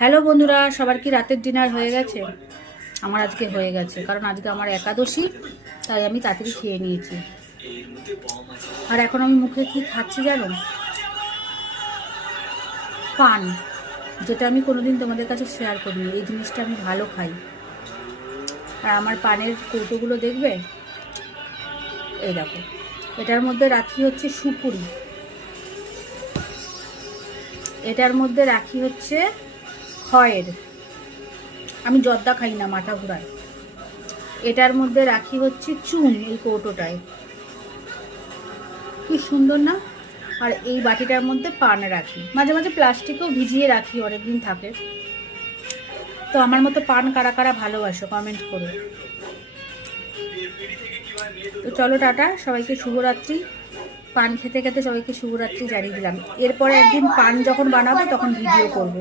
Hello বন্ধুরা, সবার কি রাতের ডিনার হয়ে গেছে? আমার আজকে হয়ে গেছে, কারণ আজকে আমার একাদশী, তাই আমি তাড়াতাড়ি খেয়ে নিয়েছি। আর এখন আমি মুখে কি খাচ্ছি জানো? পান, যেটা আমি কোনোদিন তোমাদের কাছে শেয়ার করিনি। এই জিনিসটা আমি ভালো খাই। আর আমার পানের কৌটোগুলো দেখবে, এই দেখো, এটার মধ্যে রাখি হচ্ছে সুপুরি, এটার মধ্যে রাখি হচ্ছে খয়ের, আমি জর্দা খাই না, মাথা ঘুরায়। এটার মধ্যে রাখি হচ্ছে চুন, এই কৌটোটায়, কি সুন্দর না? আর এই বাটিটার মধ্যে পান রাখি, মাঝে মাঝে প্লাস্টিকেও ভিজিয়ে রাখি, অনেকদিন থাকে। তো আমার মতো পান কারা কারা ভালোবাসো কমেন্ট করো। তো চলো টাটা, সবাইকে শুভরাত্রি। পান খেতে খেতে সবাইকে শুভরাত্রি জানিয়ে দিলাম। এরপরে একদিন পান যখন বানাবো তখন ভিডিও করব।